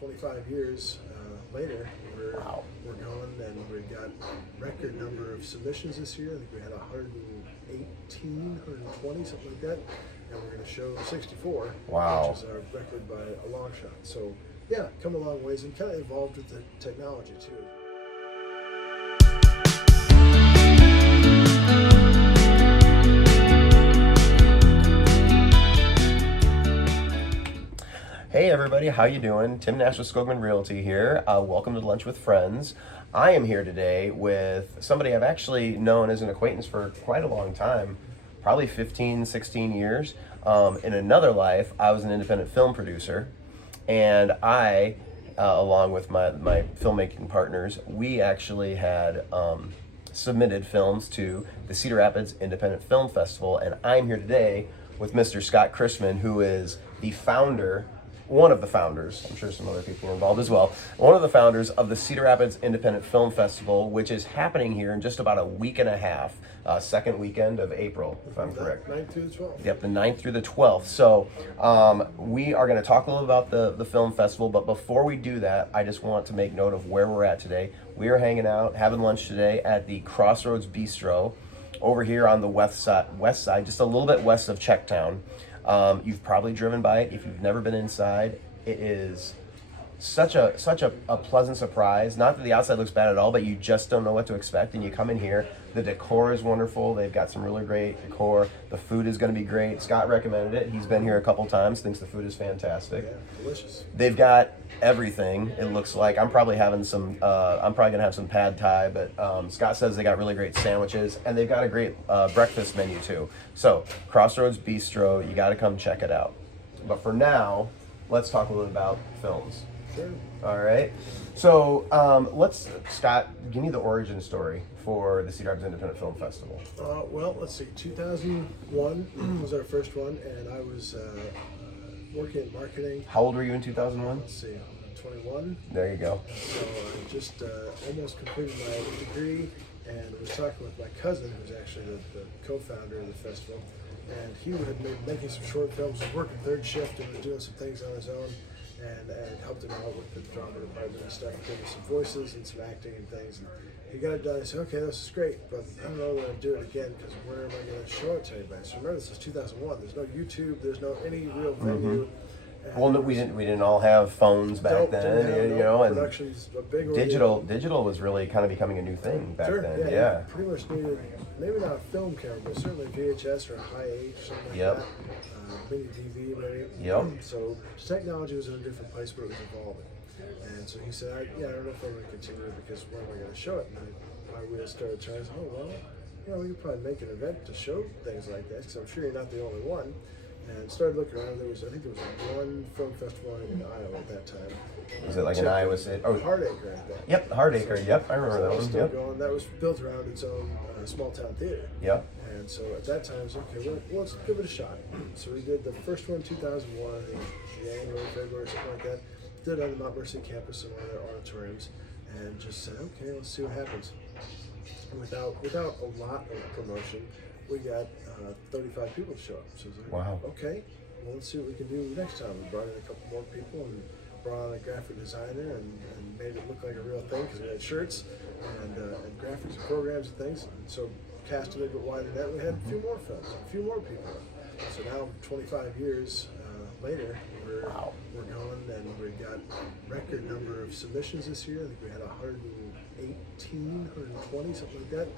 25 years later, Wow. we're going, and we've got a record number of submissions this year. I think we had 118, 120, something like that. And we're going to show 64, Wow. which is our record by a long shot. So, yeah, come a long ways and kind of evolved with the technology, too. Hey everybody, how you doing? Tim Nash with Skogman Realty here. Welcome to Lunch with Friends. I am here today with somebody I've actually known as an acquaintance for quite a long time, probably 15, 16 years. In another life, I was an independent film producer, and I, along with my filmmaking partners, we actually had submitted films to the Cedar Rapids Independent Film Festival, and I'm here today with Mr. Scott Chrisman, who is the founder, one of the founders, I'm sure some other people are involved as well, one of the founders of the Cedar Rapids Independent Film Festival, which is happening here in just about a week and a half, second weekend of April, if I'm correct. 9th through the 12th. Yep, the 9th through the 12th. So we are going to talk a little about the film festival, but before we do that, I just want to make note of where we're at today. We are hanging out, having lunch today at the Crossroads Bistro over here on the west side, just a little bit west of Checktown. You've probably driven by it. If you've never been inside, it is such a pleasant surprise. Not that the outside looks bad at all, but you just don't know what to expect. And you come in here, the decor is wonderful. They've got some really great decor. The food is going to be great. Scott recommended it. He's been here a couple times, thinks the food is fantastic. Yeah, delicious. They've got everything, it looks like. I'm probably having some, I'm probably gonna have some pad thai, but Scott says they got really great sandwiches, and they've got a great breakfast menu too. So, Crossroads Bistro, you gotta come check it out. But for now, let's talk a little about films. Sure. All right. So, Scott, give me the origin story for the Cedar Rapids Independent Film Festival. Well, let's see. 2001 was our first one, and I was working in marketing. How old were you in 2001? Let's see, 21. There you go. So I just almost completed my degree, and was talking with my cousin, who's actually the co-founder of the festival. And he had been making some short films, was working third shift, and was doing some things on his own. And helped him out with the drama department and stuff, gave him some voices and some acting and things. And he got it done. He said, "Okay, this is great, but I don't know that I'll do it again because where am I going to show it to anybody?" So remember, this is 2001. There's no YouTube. There's no any real venue. Well, no, we didn't all have phones back then, you know, and production's a big digital was really kind of becoming a new thing back then. Yeah. You pretty much needed maybe not a film camera, but certainly VHS or a high H, something like Yep. that. Mini DV, maybe. Yep. So technology was in a different place, but it was evolving. And so he said, I don't know if I'm going to continue because when am I going to show it? And my wheels started turning. We could probably make an event to show things like that because I'm sure you're not the only one. And started looking around. I think there was one film festival in Iowa at that time. Was it like an Iowa City? Oh, Hardacre, I think. Yep, Hardacre. Yep, I remember that one. Still Yep. going. That was built around its own small town theater. Yep. And so at that time, I was okay, well, let's give it a shot. So we did the first one in 2001, I think January, February, something like that. Did it on the Mount Mercy campus in one of their auditoriums, and just said, okay, let's see what happens. And without a lot of promotion, we got 35 people to show up. So I was like, wow. Okay, well, let's see what we can do next time. We brought in a couple more people and brought on a graphic designer and made it look like a real thing because we had shirts and graphics and programs and things. And so cast a little bit wider net. We had a few more films, a few more people. So now, 25 years later, we're going, and we've got a record number of submissions this year. I think we had 118, 120, something like that.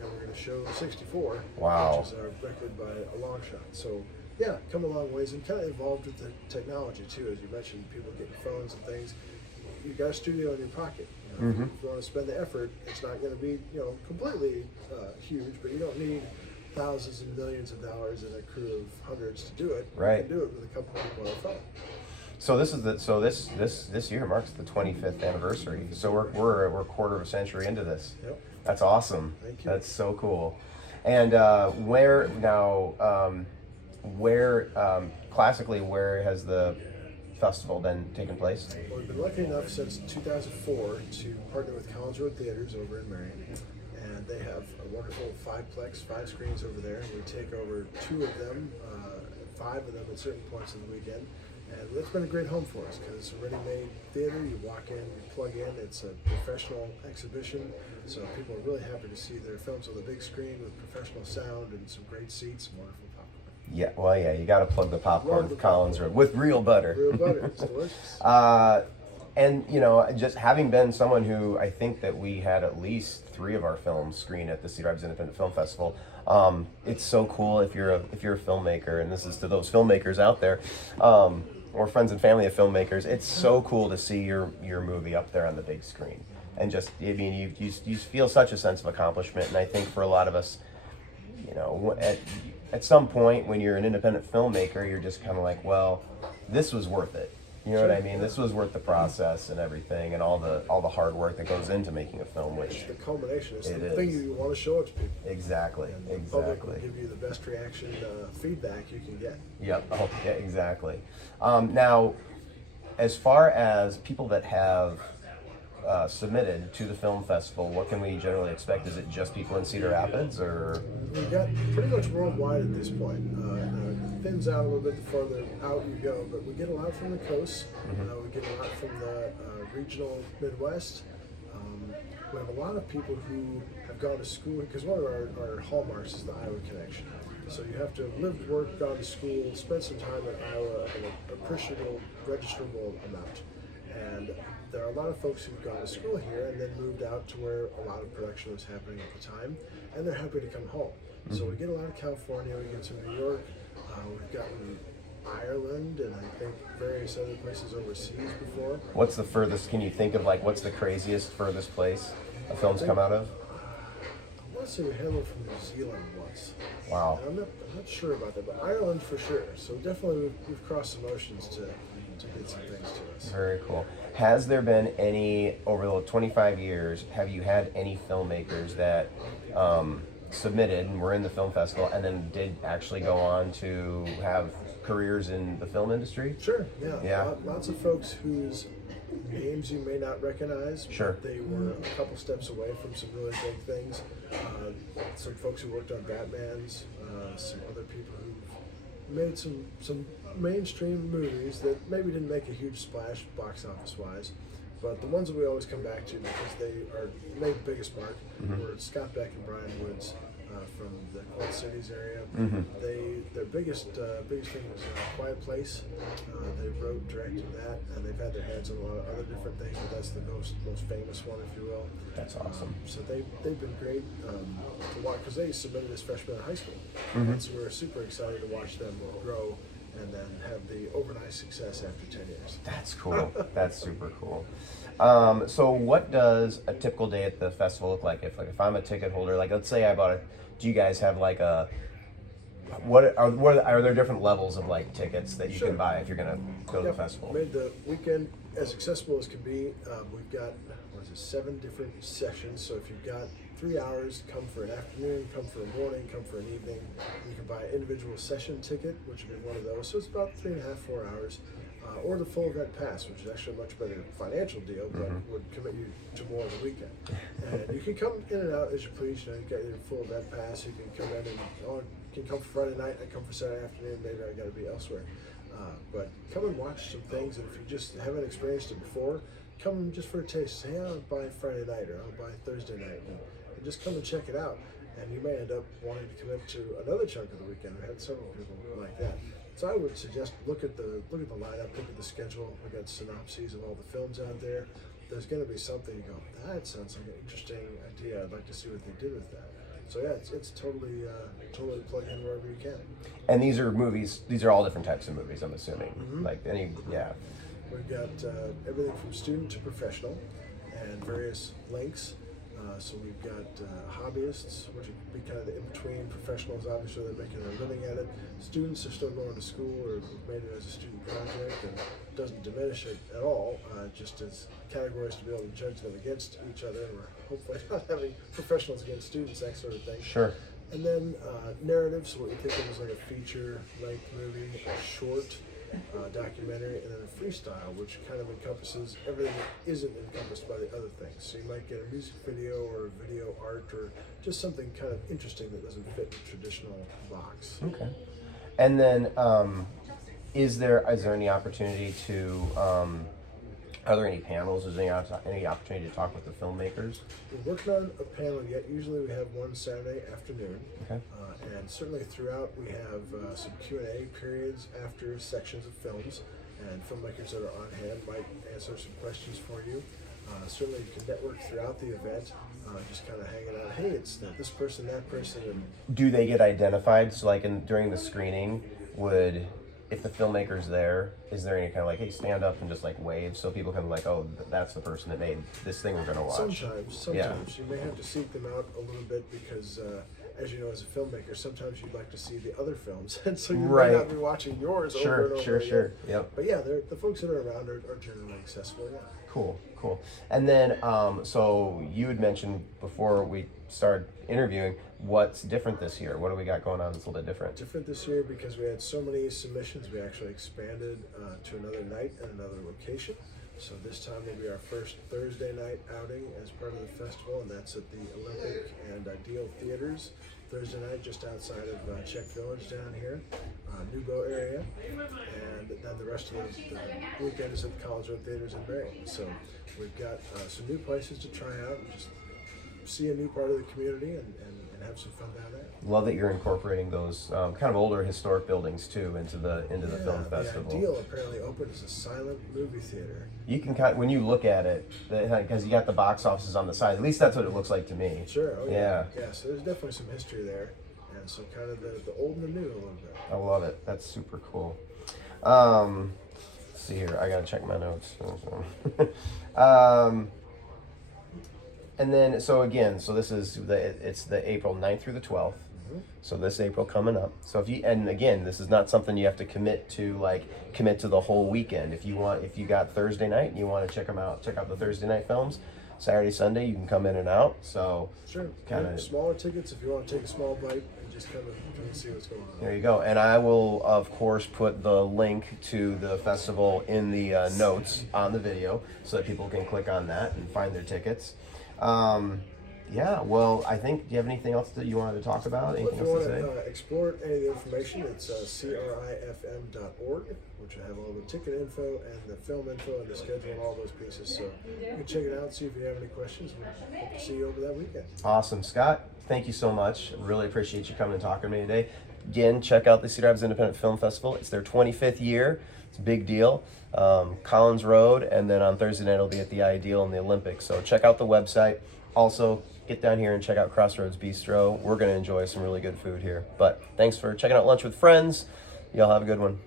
And we're going to show 64, wow, which is our record by a long shot. So yeah, come a long ways and kind of evolved with the technology too. As you mentioned, people getting phones and things. You got a studio in your pocket. If you want to spend the effort, it's not going to be completely huge, but you don't need thousands and millions of dollars and a crew of hundreds to do it. Right. You can do it with a couple people on a phone. So this year marks the 25th anniversary. So we're a quarter of a century into this. Yep. That's awesome. Thank you. That's so cool. And classically, where has the festival been taking place? Well, we've been lucky enough since 2004 to partner with College Road Theaters over in Marion. And they have a wonderful 5-plex, 5 screens over there. We take over 2 of them, 5 of them at certain points of the weekend. And it's been a great home for us because it's a ready-made theater. You walk in, you plug in. It's a professional exhibition, so people are really happy to see their films on the big screen with professional sound and some great seats and wonderful popcorn. Yeah, well, yeah, you got to plug the popcorn with Collins Road with real butter. Real butter, it's delicious. And you know, just having been someone who I think that we had at least 3 of our films screened at the Cedar Rapids Independent Film Festival. It's so cool if you're a filmmaker, and this is to those filmmakers out there, or friends and family of filmmakers. It's so cool to see your movie up there on the big screen, and just I mean you feel such a sense of accomplishment. And I think for a lot of us, you know, at some point when you're an independent filmmaker, you're just kind of like, well, this was worth it. You know what I mean? This was worth the process and everything, and all the hard work that goes into making a film. Which it's the culmination. It's it the is. thing you want to show it to people. Exactly. And the public will give you the best reaction feedback you can get. Yep. Oh, yeah. Exactly. Now, as far as people that have submitted to the film festival, what can we generally expect? Is it just people in Cedar Rapids, or? We've got pretty much worldwide at this point. It thins out a little bit the further out you go, but we get a lot from the coast. We get a lot from the regional Midwest. We have a lot of people who have gone to school, because one of our hallmarks is the Iowa connection. So you have to have lived, worked, gone to school, spent some time in Iowa, and an appreciable, registerable amount. And there are a lot of folks who've gone to school here and then moved out to where a lot of production was happening at the time, and they're happy to come home. So we get a lot of California, we get some New York, we've gotten Ireland, and I think various other places overseas before. What's the furthest? Can you think of what's the craziest furthest place a film's come out of? I want to say we had one from New Zealand once. Wow. And I'm not sure about that, but Ireland for sure. So definitely we've crossed some oceans to get some things to us. Very cool. Has there been any, over the 25 years, have you had any filmmakers that submitted and were in the film festival and then did actually go on to have careers in the film industry? Sure, yeah. Yeah. Lots of folks whose names you may not recognize. Sure. But they were a couple steps away from some really big things. Some folks who worked on Batmans, some other people who made some mainstream movies that maybe didn't make a huge splash box office wise, but the ones that we always come back to because they are made the biggest mark were Scott Beck and Brian Woods from the Quad Cities area. Their biggest thing was Quiet Place. They wrote, directed that, and they've had their hands on a lot of other different things, but that's the most famous one, if you will. That's awesome. So they've been great to watch because they submitted as freshmen in high school, and so we're super excited to watch them grow and then have the overnight success after 10 years. That's cool. That's super cool. So what does a typical day at the festival look like? If I'm a ticket holder, let's say I bought do you guys have what are there different levels of tickets that you can buy if you're gonna go to the festival? Made the weekend as accessible as can be. We've got 7 different sessions. So if you've got 3 hours, come for an afternoon, come for a morning, come for an evening. You can buy an individual session ticket, which would be one of those. So it's about 3.5, 4 hours. Or the full event pass, which is actually a much better financial deal, but would commit you to more of the weekend. And you can come in and out as you please. You get your full event pass. You can come in and you can come for Friday night. I come for Saturday afternoon. Maybe I got to be elsewhere. But come and watch some things. And if you just haven't experienced it before, come just for a taste. Say, I'll buy Friday night or I'll buy Thursday night, and just come and check it out. And you may end up wanting to commit to another chunk of the weekend. We had several people like that. So I would suggest look at the lineup, look at the schedule. We got synopses of all the films out there. There's going to be something you go, that sounds like an interesting idea. I'd like to see what they did with that. So yeah, it's totally plug in wherever you can. And these are movies. These are all different types of movies, I'm assuming. Yeah. We've got everything from student to professional, and various lengths. So we've got hobbyists, which would be kind of the in-between. Professionals, obviously, they're making a living at it. Students are still going to school or made it as a student project, and it doesn't diminish it at all, just as categories to be able to judge them against each other. And we're hopefully not having professionals against students, that sort of thing. Sure. And then narrative, so what you think of as like a feature-length movie, a short documentary, and then a freestyle, which kind of encompasses everything that isn't encompassed by the other things. So you might get a music video or a video art or just something kind of interesting that doesn't fit the traditional box. Okay. And then Is there any opportunity to are there any panels? Is there any opportunity to talk with the filmmakers? We're working on a panel yet. Usually we have one Saturday afternoon. Okay. And certainly throughout we have some Q&A periods after sections of films, and filmmakers that are on hand might answer some questions for you. Certainly you can network throughout the event, just kind of hanging out. Hey, it's this person, that person. And Do they get identified? So like during the screening, if the filmmaker's there, is there any kind of like, hey, stand up and just like wave so people can like, oh, that's the person that made this thing we're gonna watch? Sometimes you may have to seek them out a little bit because, as you know, as a filmmaker, sometimes you'd like to see the other films, and so you might not be watching yours over and over again. Sure. Yep. But yeah, the folks that are around are generally accessible. Yeah. Cool. And then, so you had mentioned before we started interviewing, what's different this year? What do we got going on that's a little bit different? Different this year because we had so many submissions. We actually expanded to another night and another location. So this time will be our first Thursday night outing as part of the festival, and that's at the Olympic and Ideal Theaters. Thursday night just outside of Czech Village down here, Newbo area, and then the rest of the weekend is at the College Road Theaters in Marion. So we've got some new places to try out and just see a new part of the community and have some fun down there. Love that you're incorporating those kind of older historic buildings too into the film festival. The Ideal apparently opened as a silent movie theater. You can when you look at it, because you got the box offices on the side. At least that's what it looks like to me. Sure. Oh, yeah. So there's definitely some history there, and so kind of the old and the new a little bit. I love it. That's super cool. Let's see here. I gotta check my notes. And then, so this is it's the April 9th through the 12th. Mm-hmm. So this April coming up. So this is not something you have to commit to the whole weekend. If you got Thursday night and you want to check out the Thursday night films, Saturday, Sunday, you can come in and out. So sure, kind of smaller tickets if you want to take a small bite and just kind of see what's going on. There you go. And I will, of course, put the link to the festival in the notes on the video so that people can click on that and find their tickets. Well, I think, do you have anything else that you wanted to talk about? Anything else to say? If you want to explore any of the information, it's CRIFM.org, which will have all the ticket info and the film info and the schedule and all those pieces. So you can check it out, see if you have any questions. We'll hope to see you over that weekend. Awesome. Scott, thank you so much. Really appreciate you coming and talking to me today. Again, check out the Cedar Rapids Independent Film Festival. It's their 25th year. It's a big deal. Collins Road, and then on Thursday night it'll be at the Ideal and the Olympics. So check out the website. Also, get down here and check out Crossroads Bistro. We're going to enjoy some really good food here. But thanks for checking out Lunch with Friends. Y'all have a good one.